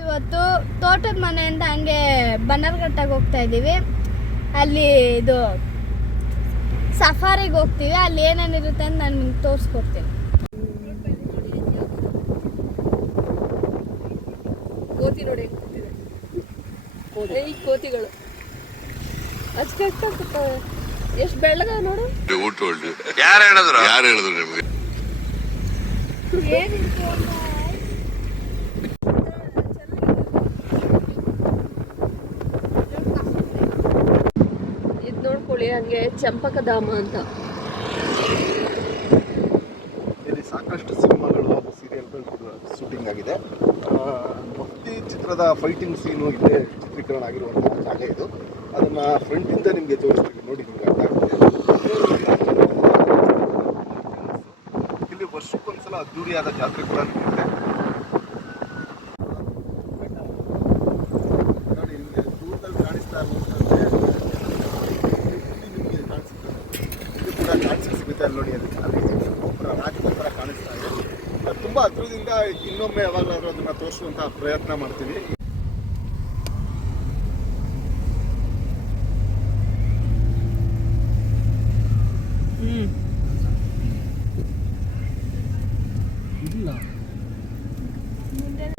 ಇವತ್ತು ತೋಟದ ಮನೆಯಿಂದ ಹಂಗೆ ಬನ್ನರ್ಘಟ್ಟಾಗ ಹೋಗ್ತಾ ಇದ್ದೀವಿ. ಅಲ್ಲಿ ಇದು ಸಫಾರಿಗೆ ಹೋಗ್ತೀವಿ. ಅಲ್ಲಿ ಏನೇನಿರುತ್ತೆ ಅಂತ ನಾನು ನಿಮ್ಗೆ ತೋರಿಸ್ಕೊಡ್ತೀನಿ. ಕೋತಿ ನೋಡಿ ಏಯ್ ಕೋತಿಗಳು ಅಷ್ಟೇ ಎಷ್ಟು ಬೆಳ್ಳಗ ನೋಡು. ಯಾರು ಹೇಳಿದ್ರು? ಯಾರು ಹೇಳಿದ್ರು ನಿಮಗೆ? ಇದು ಹಂಗೆ ಚಂಪಕಧಾಮ ಅಂತ. ಇಲ್ಲಿ ಸಾಕಷ್ಟು ಸಿನಿಮಾಗಳು ಸೀರಿಯಲ್ಗಳು ಶೂಟಿಂಗ್ ಆಗಿದೆ. ಭಕ್ತಿ ಚಿತ್ರದ ಫೈಟಿಂಗ್ ಸೀನು ಇಲ್ಲೇ ಚಿತ್ರೀಕರಣ ಆಗಿರುವಂತಹ ಜಾಗ ಇದು. ಅದನ್ನ ಫ್ರಂಟಿಂದ ನಿಮಗೆ ತೋರಿಸ್ತೀವಿ. ನೋಡಿ ನಿಮ್ಗೆ ಅರ್ಥ ಆಗ್ತದೆ ಇಲ್ಲಿ ವರ್ಷಕ್ಕೊಂದ್ಸಲ ಅದ್ದೂರಿಯಾದ ಜಾತ್ರೆ ಕೂಡ ನಡೆಯುತ್ತೆ ನೋಡಿ ನಿಮಗೆ ದೂರದಲ್ಲಿ ಕಾಣಿಸ್ತಾ ಇರುವಂತಂದ್ರೆ ನಿಮಗೆ ಕಾಣಿಸುತ್ತೆ ಇದು ಕೂಡ ಕಾಣಿಸಿ ಸಿಗುತ್ತೆ ಅಲ್ಲಿ ನೋಡಿ ಅಲ್ಲಿ ಅಲ್ಲಿ ಗೋಪುರ ರಾಜಗೋಪುರ ಕಾಣಿಸ್ತಾ ಇದೆ ಅದು ಹತ್ರದಿಂದ ಇನ್ನೊಮ್ಮೆ ಯಾವಾಗಲಾದ್ರೂ ಅದನ್ನ ತೋರಿಸುವಂತಹ ಪ್ರಯತ್ನ ಮಾಡ್ತೀವಿ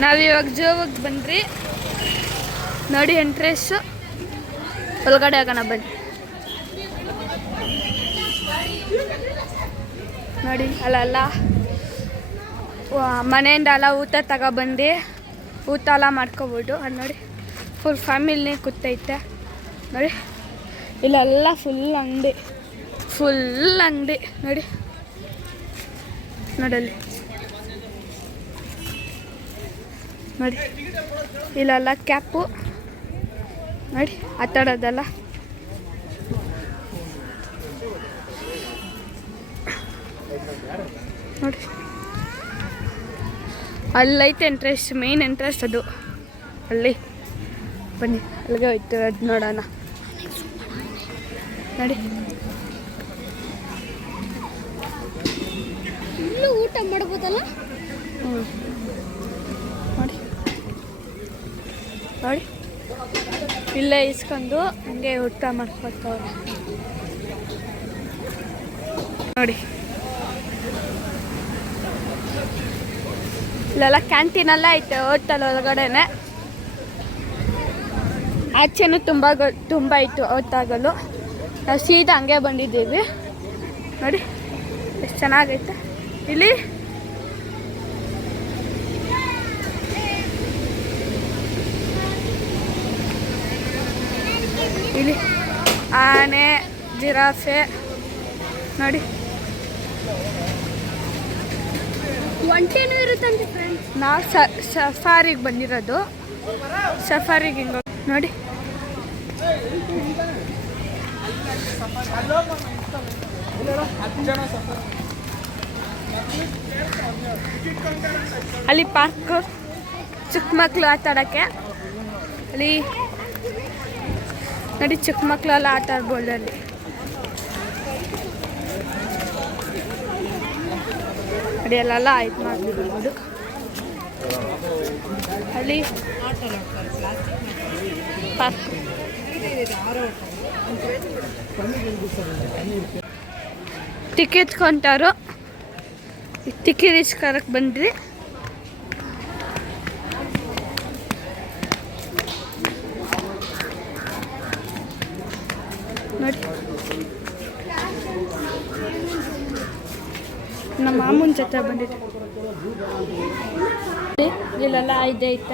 ನಾವಿವಾಗ ಜೋವಾಗ ಬಂದ್ರಿ. ನೋಡಿ ಎಂಟ್ರೆಸ್ ಒಳಗಡೆ ಆಗೋಣ ಬನ್ನಿ. ನೋಡಿ, ಅಲ್ಲ ವಾ- ಮನೆಯಿಂದ ಎಲ್ಲ ಊಟ ತಗೊಬಂದು ಊಟ ಎಲ್ಲ ಮಾಡ್ಕೊಬೋದು. ಅದು ನೋಡಿ ಫುಲ್ ಫ್ಯಾಮಿಲಿನೇ ಕೂತೈತೆ. ನೋಡಿ, ಇಲ್ಲೆಲ್ಲ ಫುಲ್ ಅಂಗಡಿ. ಫುಲ್ ಅಂಗಡಿ. ನೋಡಿ, ನೋಡಲ್ಲಿ. ನೋಡಿ, ಇಲ್ಲೆಲ್ಲ ಕ್ಯಾಪು ನೋಡಿ ಆಟಾಡೋದಲ್ಲ ನೋಡಿ. ಅಲ್ಲೈತೆ ಇಂಟ್ರೆಸ್ಟ್ ಮೇನ್ ಇಂಟ್ರೆಸ್ಟ್ ಅದು. ಅಲ್ಲಿ. ಬನ್ನಿ ಅಲ್ಲಿಗೆ ಹೋಯ್ತು ಅದು ನೋಡೋಣ. ನೋಡಿ. ಇಲ್ಲೂ ಊಟ ಮಾಡ್ಬೋದಲ್ಲ? ಹ್ಞೂ ನೋಡಿ. ನೋಡಿ. ಇಲ್ಲೇ ಇಸ್ಕೊಂಡು ಹಂಗೆ ಊಟ ಮಾಡ್ಕೊತವ್ರೆ ನೋಡಿ. ಇಲ್ಲೆಲ್ಲ ಕ್ಯಾಂಟೀನೆಲ್ಲ ಐತೆ ಹೋಟೆಲ್ ಒಳಗಡೆನೆ. ಆಚೆನೂ ತುಂಬ ತುಂಬ ಇತ್ತು ಹೊತ್ತಾಗಲು. ನಾವು ಸೀದಾ ಹಂಗೆ ಬಂದಿದ್ದೀವಿ. ನೋಡಿ, ಎಷ್ಟು ಚೆನ್ನಾಗೈತೆ. ಇಲ್ಲಿ? ಇಲ್ಲಿ. ಆನೆ, ಜಿರಾಫೆ. ನೋಡಿ. ಒಂಟೆನೂ ಇರುತ್ತಂತೆ ನಾವು ಸಫಾರಿಗೆ ಬಂದಿರೋದು. ಸಫಾರಿಗೆ ಹಿಂಗ, ನೋಡಿ. ಅಲ್ಲಿ ಪಾರ್ಕ್ ಚಿಕ್ಕ ಮಕ್ಕಳು ಆಟ ಆಡೋಕ್ಕೆ. ಅಲ್ಲಿ, ನೋಡಿ ಚಿಕ್ಕ ಮಕ್ಕಳೆಲ್ಲ ಆಟ ಆಡ್ಬೋದು ಅಲ್ಲಿ. ನೋಡಿ ಅಲ್ಲೆಲ್ಲ ಆಯ್ತು ಮಾಡ್ತಿರ್ಬೋದು ಅಲ್ಲಿ ಪಾರ್ಕ್. ಟಿಕೆಟ್ ಕೊಂಟಾರು. ಟಿಕೆಟ್ ಇಸ್ಕರಕ್ಕೆ ಬಂದ್ರಿ ನೋಡಿ ಮಾಮೂನ್ ಜೊತೆ ಬಂದಿದ್ದೆ. ಇಲ್ಲೆಲ್ಲ ಇದೆ ಇತ್ತ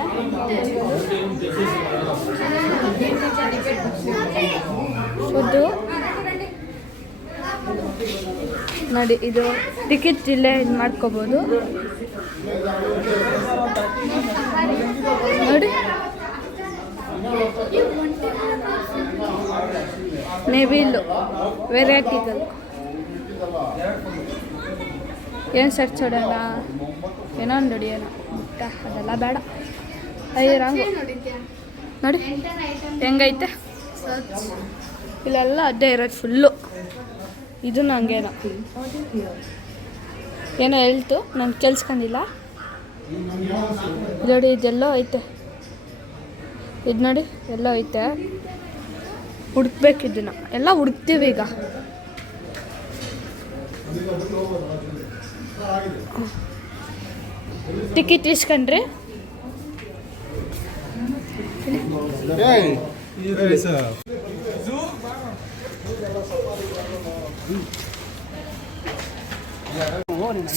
ಉದ್ದು ನೋಡಿ, ಇದು ಟಿಕೆಟ್ ಇಲ್ಲೇ ಇದು ಮಾಡ್ಕೋಬೋದು. ನೋಡಿ. ನೇವಿಲ್ಲು ವೆರೈಟಿಗಳು ಏನು ಸರ್ಚ್ ಹೊಡೋಣ ಏನೋ ಒಂದು ಹೊಡಿಯೋಣ ಮುಟ್ಟ ಅದೆಲ್ಲ ಬೇಡ. ಅಯ್ಯರಂಗ ನೋಡಿ ಹೆಂಗೈತೆ? ಇಲ್ಲೆಲ್ಲ ಅದೇ ಇರೋದು ಫುಲ್ಲು ಇದು ಹಂಗೇನೋ ಏನೋ ಹೇಳ್ತು ನಾನು ಕೇಳಿಸ್ಕೊಂಡಿಲ್ಲ. ನೋಡಿ ಇದೆಲ್ಲೋ ಐತೆ. ಇದು ನೋಡಿ ಎಲ್ಲ ಐತೆ. ಹುಡುಕ್ಬೇಕು ಇದನ್ನ ಎಲ್ಲ ಹುಡುಕ್ತೀವಿ ಈಗ. ಟಿಕೆಟ್ ಇಸ್ಕೊಂಡ್ರಿ?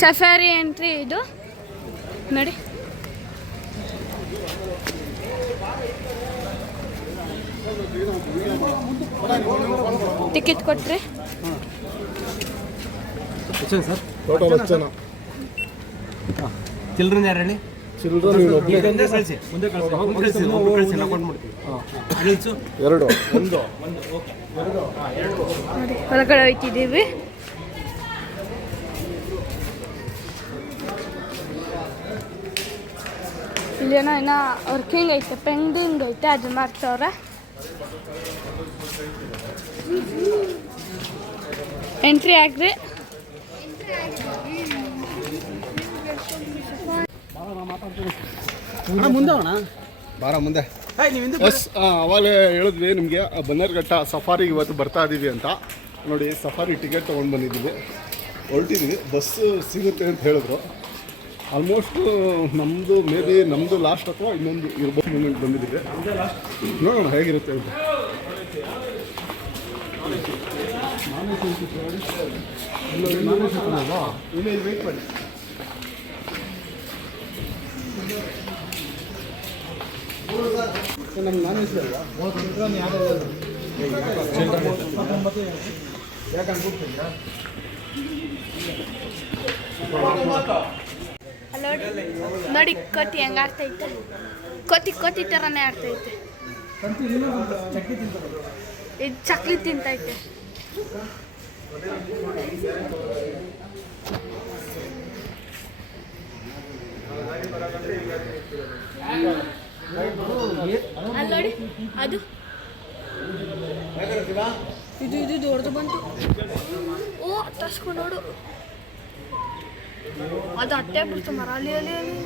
ಸಫಾರಿ ಎಂಟ್ರಿ ಇದು. ನೋಡಿ. ಟಿಕೆಟ್ ಕೊಟ್ರಿ? ಸರ್? ಚಿಲ್ಡ್ರನ್ ಯಾರು ಹೇಳಿ? ಚಿಲ್ಡ್ರನ್ ನೀನು ಮುಂದೆ ಕಳಿಸಿ ಮುಂದೆ ಕಳಿಸಿ. ಒಬ್ರು ಕಳಿಸಿ ಒಬ್ರು ಕಳಿಸಿ ನಾವು ಕೊಟ್ಬಿಡ್ತೀವಿ ಅನಿಲ್ಸು? ಎರಡು. ಒಂದು ನೋಡಿ ಹೊರಗಡೆ ಹೋಯ್ತಿದ್ದೀವಿ. ಇಲ್ಲೇನೋ ಏನೋ ವರ್ಕಿಂಗ್ ಐತೆ ಪೆಂಡಿಂಗ್ ಐತೆ ಅದು ಮಾಡ್ತವ್ರೆ. ಎಂಟ್ರಿ ಆಗ್ರಿ. ಮುಂದೆ ಅಣ್ಣ ಬಾರ ಮುಂದೆ ಬಸ್ ಅವಾಗಲೇ ಹೇಳಿದ್ವಿ ನಿಮಗೆ ಬನ್ನೇರ್ಘಟ್ಟ ಸಫಾರಿ ಇವತ್ತು ಬರ್ತಾ ಇದ್ದೀವಿ ಅಂತ ನೋಡಿ ಸಫಾರಿ ಟಿಕೆಟ್ ತೊಗೊಂಡು ಬಂದಿದ್ದೀವಿ ಹೊರಟಿದ್ದೀವಿ ಬಸ್ ಸಿಗುತ್ತೆ ಅಂತ ಹೇಳಿದ್ರು ಆಲ್ಮೋಸ್ಟ್ ನಮ್ಮದು ಮೇ ಬಿ ನಮ್ಮದು ಲಾಸ್ಟ್ ಅಥವಾ ಇನ್ನೊಂದು ಇರ್ಬೋದು ಮೂಮೆಂಟ್ ಬಂದಿದ್ದೀವಿ ನೋಡೋಣ ಹೇಗಿರುತ್ತೆ ಅಂತ ವೆಯ್ಟ್ ಮಾಡಿ ನಮ್ಗೆ ನಾನ್ ವೆಜ್ ಅಲ್ಲಿ ನೋಡಿ ಕೋತಿ ಹೆಂಗೆ ಆಡ್ತೈತೆ ಕೋತಿ ಕೋತಿ ಥರನೇ ಆಡ್ತೈತೆ ಇದು ಚಕ್ಲಿ ತಿಂತೈತೆ ಅಲ್ಲಿ ನೋಡಿ ಅದು. ಇದು ಇದು ದೊಡ್ಡದು ಬಂತು. ಓ ತರ್ಸ್ಕೊಂಡು ನೋಡು. ಅದು ಅಟ್ಟೆ ಬಿಡ್ತು ಮರ ಅಲ್ಲಿ ಅಲ್ಲಿ ಅಲ್ಲಿ.